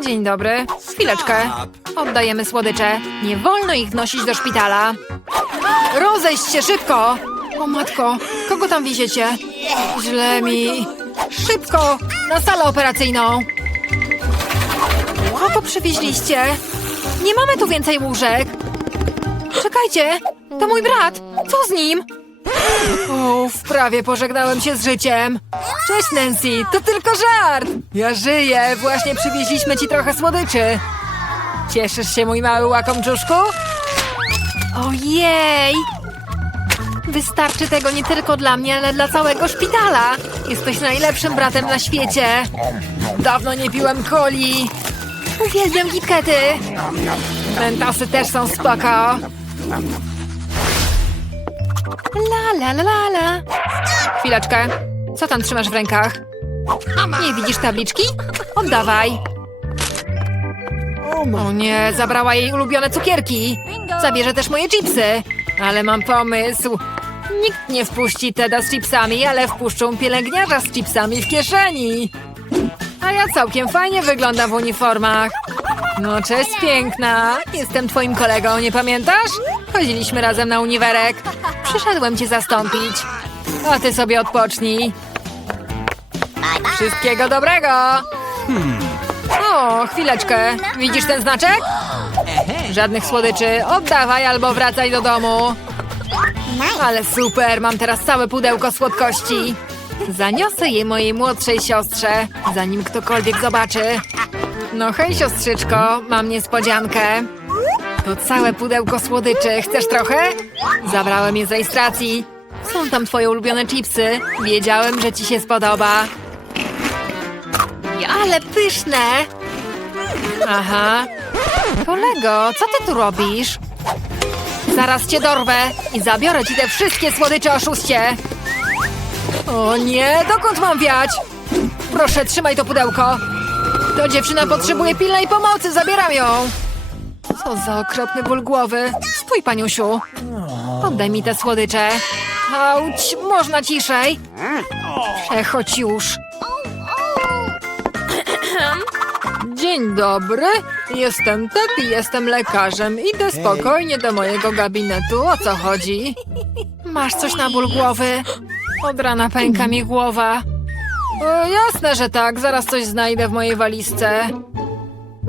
Dzień dobry. Chwileczkę. Oddajemy słodycze. Nie wolno ich nosić do szpitala. Rozejść się szybko! O matko, kogo tam wieziecie? Źle mi. Szybko! Na salę operacyjną! Kogo przywieźliście? Nie mamy tu więcej łóżek. Czekajcie, to mój brat. Co z nim? Uff, prawie pożegnałem się z życiem. Cześć Nancy, to tylko żart. Ja żyję, właśnie przywieźliśmy ci trochę słodyczy. Cieszysz się, mój mały łakomczuszku? Ojej! Wystarczy tego nie tylko dla mnie, ale dla całego szpitala. Jesteś najlepszym bratem na świecie. Dawno nie piłem coli. Uwielbiam kitkety. Mentasy też są spoko. La la la la la. Chwileczkę. Co tam trzymasz w rękach? Nie widzisz tabliczki? Oddawaj. O nie, zabrała jej ulubione cukierki. Zabierze też moje chipsy. Ale mam pomysł. Nikt nie wpuści Teda z chipsami, ale wpuszczą pielęgniarza z chipsami w kieszeni. A ja całkiem fajnie wyglądam w uniformach. No cześć piękna. Jestem twoim kolegą, nie pamiętasz? Chodziliśmy razem na uniwerek. Przyszedłem cię zastąpić. A ty sobie odpocznij. Wszystkiego dobrego! O, chwileczkę. Widzisz ten znaczek? Żadnych słodyczy. Oddawaj albo wracaj do domu. Ale super, mam teraz całe pudełko słodkości. Zaniosę je mojej młodszej siostrze, zanim ktokolwiek zobaczy. No hej siostrzyczko, mam niespodziankę. To całe pudełko słodyczy. Chcesz trochę? Zabrałem je z rejestracji. Są tam twoje ulubione chipsy. Wiedziałem, że ci się spodoba. Ale pyszne! Aha. Kolego, co ty tu robisz? Zaraz cię dorwę i zabiorę ci te wszystkie słodycze oszuście. O nie, dokąd mam wiać? Proszę, trzymaj to pudełko. To dziewczyna potrzebuje pilnej pomocy, zabieram ją. Co za okropny ból głowy. Stój, paniusiu. Oddaj mi te słodycze. Auć, można ciszej. Przechodź już. Dzień dobry, jestem Ted i jestem lekarzem. Idę spokojnie do mojego gabinetu. O co chodzi? Masz coś na ból głowy? Od rana pęka mi głowa. O, jasne, że tak. Zaraz coś znajdę w mojej walizce.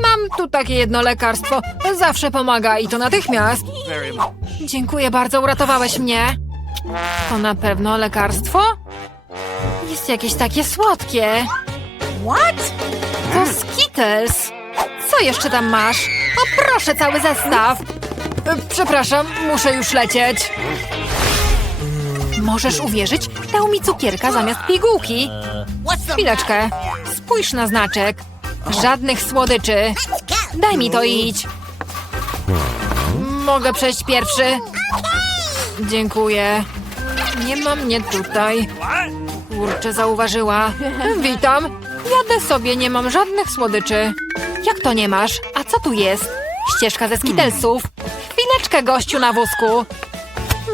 Mam tu takie jedno lekarstwo. Zawsze pomaga i to natychmiast. Dziękuję bardzo, uratowałeś mnie. To na pewno lekarstwo? Jest jakieś takie słodkie. What? To Skittles. Co jeszcze tam masz? O proszę, cały zestaw. E, Przepraszam, muszę już lecieć. Możesz uwierzyć, dał mi cukierka zamiast pigułki. Chwileczkę. Spójrz na znaczek. Żadnych słodyczy. Daj mi to idź. Mogę przejść pierwszy? Dziękuję. Nie ma mnie tutaj. Kurczę, zauważyła. Witam. Jadę sobie, nie mam żadnych słodyczy. Jak to nie masz? A co tu jest? Ścieżka ze skitelsów. Chwileczkę, gościu na wózku.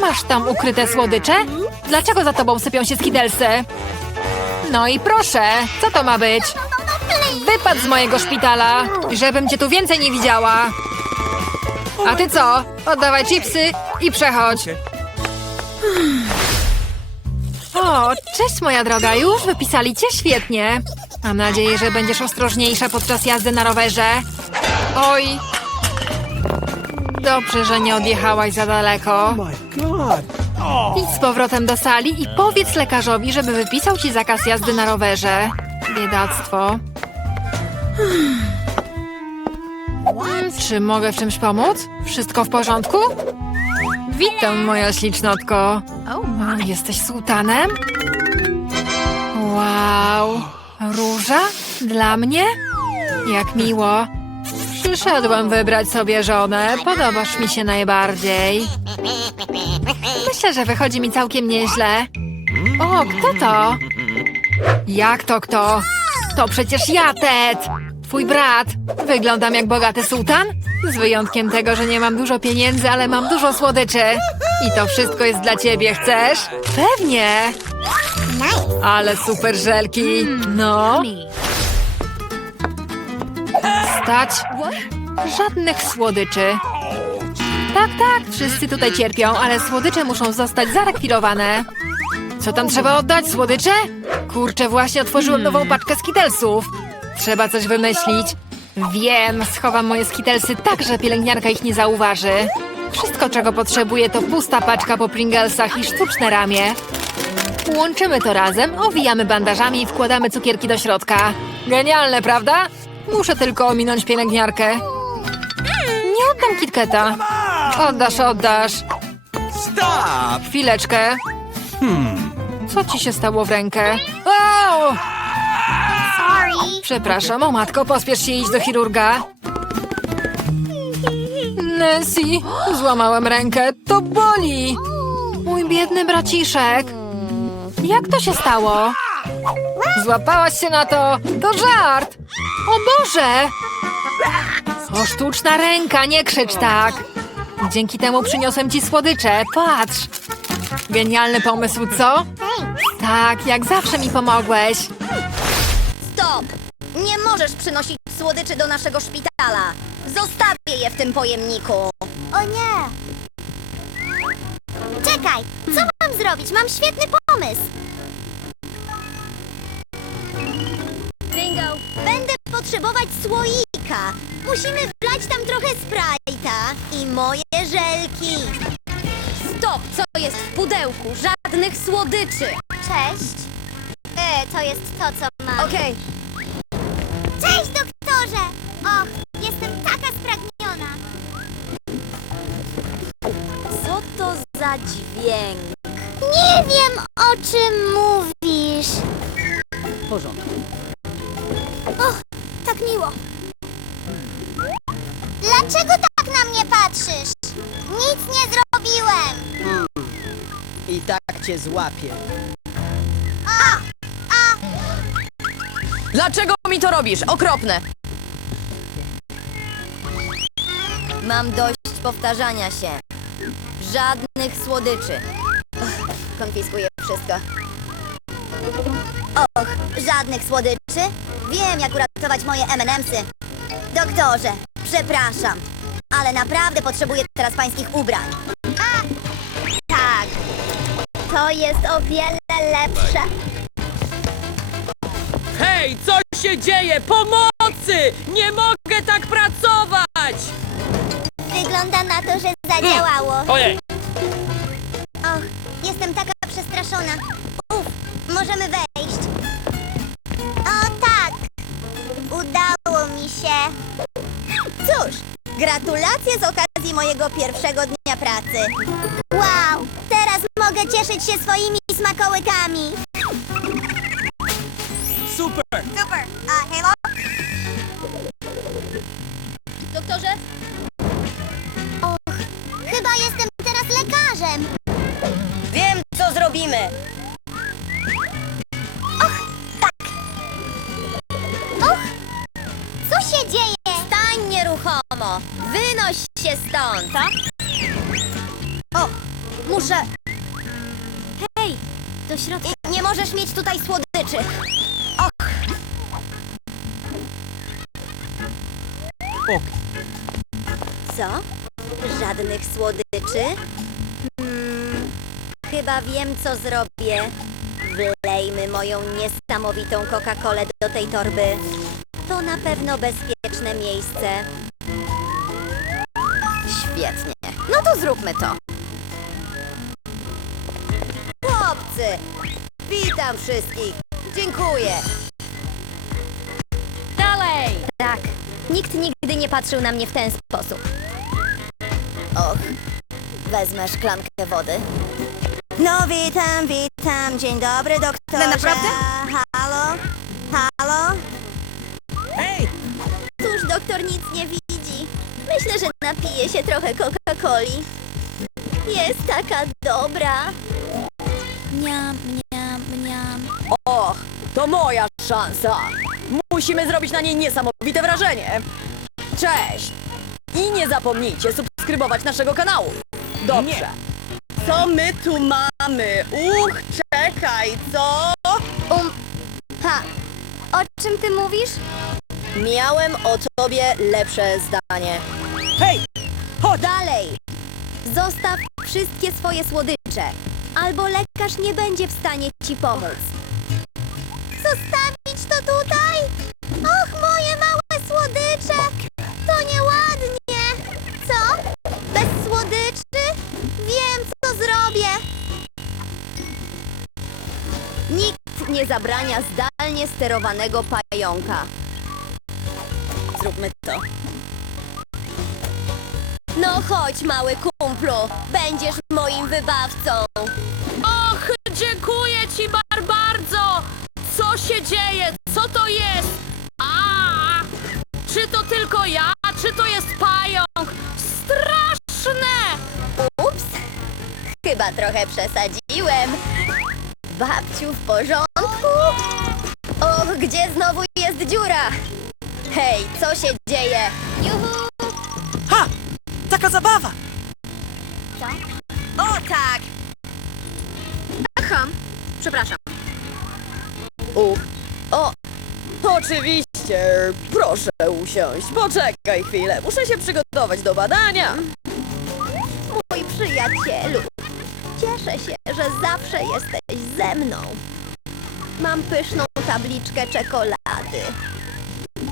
Masz tam ukryte słodycze? Dlaczego za tobą sypią się skitelsy? No i proszę, co to ma być? Wypad z mojego szpitala, żebym cię tu więcej nie widziała. A ty co? Oddawaj chipsy i przechodź. O, cześć moja droga, już wypisali cię świetnie. Mam nadzieję, że będziesz ostrożniejsza podczas jazdy na rowerze. Oj. Dobrze, że nie odjechałaś za daleko. my god! Idź z powrotem do sali i powiedz lekarzowi, żeby wypisał ci zakaz jazdy na rowerze. Biedactwo. Czy mogę w czymś pomóc? Wszystko w porządku? Witam, moja ślicznotko. O, jesteś sułtanem? Wow. Róża? Dla mnie? Jak miło. Przyszedłem wybrać sobie żonę. Podobasz mi się najbardziej. Myślę, że wychodzi mi całkiem nieźle. O, kto to? Jak to kto? To przecież ja, Ted! Twój brat. Wyglądam jak bogaty sułtan? Z wyjątkiem tego, że nie mam dużo pieniędzy, ale mam dużo słodyczy. I to wszystko jest dla ciebie, chcesz? Pewnie! Ale super żelki! No! dostać. Żadnych słodyczy. Tak, tak, wszyscy tutaj cierpią, ale słodycze muszą zostać zarekwirowane. Co tam trzeba oddać? Słodycze? Kurczę, właśnie otworzyłem nową paczkę skitelsów. Trzeba coś wymyślić. Wiem, schowam moje skitelsy tak, że pielęgniarka ich nie zauważy. Wszystko, czego potrzebuję, to pusta paczka po Pringlesach i sztuczne ramię. Łączymy to razem, owijamy bandażami i wkładamy cukierki do środka. Genialne, prawda? Muszę tylko ominąć pielęgniarkę. Nie oddam KitKata. Oddasz, oddasz. Stop! Chwileczkę. Co ci się stało w rękę? Au! Przepraszam, o matko, pospiesz się iść do chirurga. Nancy, złamałem rękę, to boli. Mój biedny braciszek. Jak to się stało? Złapałaś się na to, to żart. O Boże! O sztuczna ręka, nie krzycz tak. Dzięki temu przyniosłem ci słodycze, patrz. Genialny pomysł, co? Tak, jak zawsze mi pomogłeś. Nie możesz przynosić słodyczy do naszego szpitala. Zostawię je w tym pojemniku. O nie! Czekaj, co mam zrobić? Mam świetny pomysł. Bingo! Będę potrzebować słoika. Musimy wlać tam trochę sprajta i moje żelki. Stop! Co jest w pudełku? Żadnych słodyczy. Cześć. E, to jest to, co mam. Okej. Dźwięk? Nie wiem, o czym mówisz. W porządku. Och, tak miło. Dlaczego tak na mnie patrzysz? Nic nie zrobiłem. I tak cię złapię. A, a, Dlaczego mi to robisz? Okropne! Mam dość powtarzania się. Żadnych słodyczy. Och, konfiskuję wszystko. Och, żadnych słodyczy? Wiem, jak uratować moje M&M'sy. Doktorze, przepraszam, ale naprawdę potrzebuję teraz pańskich ubrań. A, tak. To jest o wiele lepsze. Hej, co się dzieje? Pomocy! Nie mogę tak pracować! Wygląda na to, że zadziałało. Ojej! Och, jestem taka przestraszona. Uf, możemy wejść. O tak, udało mi się. Cóż, gratulacje z okazji mojego pierwszego dnia pracy. Wow, teraz mogę cieszyć się swoimi smakołykami. Super! Super, a Halo? Doktorze? Co zrobimy! Och, co się dzieje? Stań nieruchomo. Wynoś się stąd. O, muszę... Hej, do środka. Nie możesz mieć tutaj słodyczy. Och. Ok. Co? Żadnych słodyczy? Chyba wiem, co zrobię. Wlejmy moją niesamowitą Coca-Colę do tej torby. To na pewno bezpieczne miejsce. Świetnie. No to zróbmy to. Chłopcy, witam wszystkich. Dziękuję. Dalej! Tak, nikt nigdy nie patrzył na mnie w ten sposób. Och, wezmę szklankę wody. No witam, witam, dzień dobry doktorze. naprawdę? Halo, halo? Hej! Cóż, doktor nic nie widzi. Myślę, że napije się trochę Coca-Coli. Jest taka dobra. Miam, miam, miam. Och, to moja szansa! Musimy zrobić na niej niesamowite wrażenie! Cześć! I nie zapomnijcie subskrybować naszego kanału! Dobrze! Co my tu mamy? Uch, czekaj, co? Um, ha, o czym ty mówisz? Miałem o tobie lepsze zdanie. Hej! Chodź! Dalej! Zostaw wszystkie swoje słodycze, albo lekarz nie będzie w stanie ci pomóc. Zostawić to tutaj? Och, moje małe słodycze! Nie zabrania zdalnie sterowanego pająka. Zróbmy to. No chodź, mały kumplu, będziesz moim wybawcą. Och, dziękuję ci bar bardzo! Co się dzieje? Co to jest? A! Czy to tylko ja? Czy to jest pająk? Straszne! Ups, chyba trochę przesadziłem. Babciu, w porządku? Och, gdzie znowu jest dziura? Hej, co się dzieje? Juhu! Ha! Taka zabawa! O tak! Aha, przepraszam. Uch. O, oczywiście. Proszę usiąść. Poczekaj chwilę. Muszę się przygotować do badania. Mój przyjacielu, cieszę się, że zawsze jesteś ze mną. Mam pyszną tabliczkę czekolady.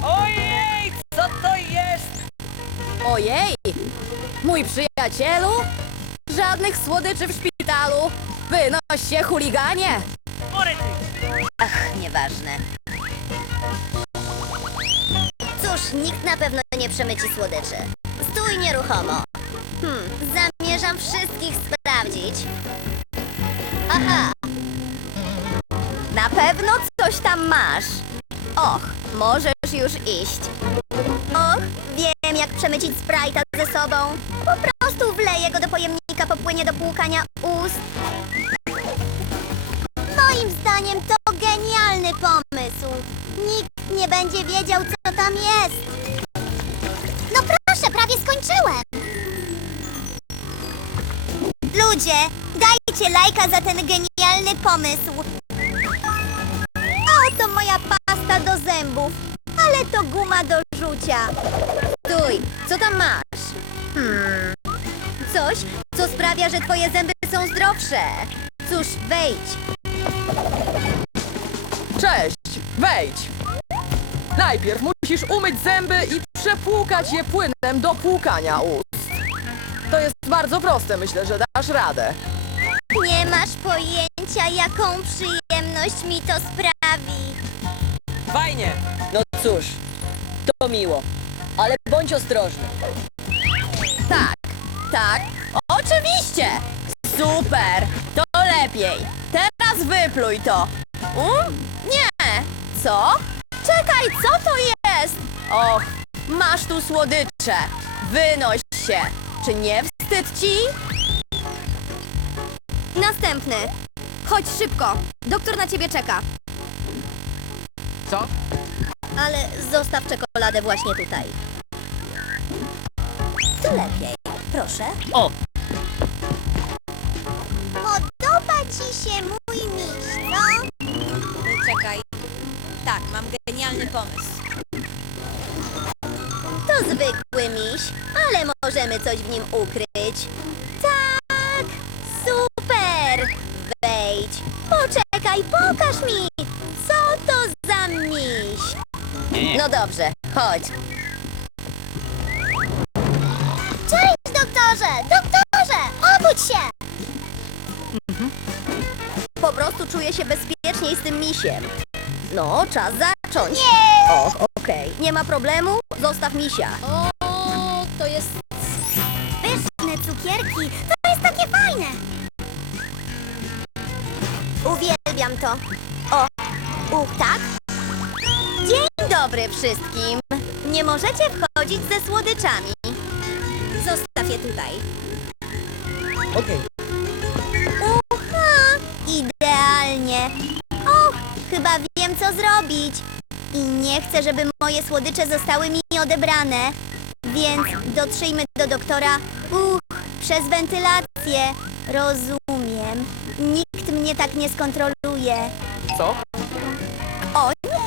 Ojej! Co to jest? Ojej! Mój przyjacielu? Żadnych słodyczy w szpitalu. Wynoś się, chuliganie! Orety! Ach, nieważne. Cóż, nikt na pewno nie przemyci słodyczy. Stój nieruchomo. Hmm, zamierzam wszystkich sprawdzić. Aha. Na pewno coś tam masz. Och, możesz już iść. Och, wiem jak przemycić Sprite'a ze sobą. Po prostu wleję go do pojemnika, popłynie do płukania ust. Moim zdaniem to genialny pomysł. Nikt nie będzie wiedział, co tam jest. No proszę, prawie skończyłem. Ludzie, dajcie lajka za ten genialny pomysł. Pasta do zębów, ale to guma do rzucia. Stój, co tam masz? Hmm, coś, co sprawia, że twoje zęby są zdrowsze. Cóż, wejdź. Cześć! Wejdź! Najpierw musisz umyć zęby i przepłukać je płynem do płukania ust. To jest bardzo proste, myślę, że dasz radę. Nie masz pojęcia, jaką przyjemność mi to sprawi. Fajnie! No cóż, to miło, ale bądź ostrożny. Tak, tak, oczywiście! Super, to lepiej. Teraz wypluj to. Um? Nie, co? Czekaj, co to jest? Och, masz tu słodycze. Wynoś się. Czy nie wstyd ci? Następny. Chodź szybko. Doktor na ciebie czeka. Co? Ale zostaw czekoladę właśnie tutaj. Tu lepiej. Proszę. O! Podoba ci się mój miś, co? Czekaj. Tak, mam genialny pomysł. To zwykły miś, ale możemy coś w nim ukryć. Tak! Super! Wejdź. Poczekaj, pokaż mi! Co? No dobrze, chodź. Cześć, doktorze! Doktorze! Obudź się! Po prostu czuję się bezpieczniej z tym misiem. No, czas zacząć. Nie! Och, okej. Nie ma problemu, zostaw misia. O, to jest... Pyszne cukierki, to jest takie fajne. Uwielbiam to. O, uch, tak? Dobry wszystkim. Nie możecie wchodzić ze słodyczami. Zostaw je tutaj. Okej. Ucha, idealnie. Och, chyba wiem co zrobić. I nie chcę, żeby moje słodycze zostały mi odebrane. Więc dotrzyjmy do doktora. Uch, przez wentylację. Rozumiem. Nikt mnie tak nie skontroluje. Co? O nie!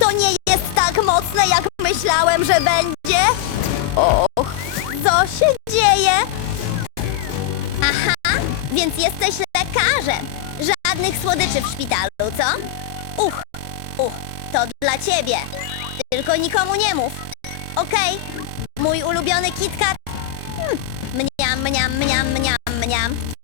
To nie jest tak mocne, jak myślałem, że będzie. Och, Co się dzieje? Aha, więc jesteś lekarzem. Żadnych słodyczy w szpitalu, co? Uch, uch, to dla ciebie. Tylko nikomu nie mów. Okej, mój ulubiony KitKat. Hmm. Mniam, mniam, mniam, mniam, mniam.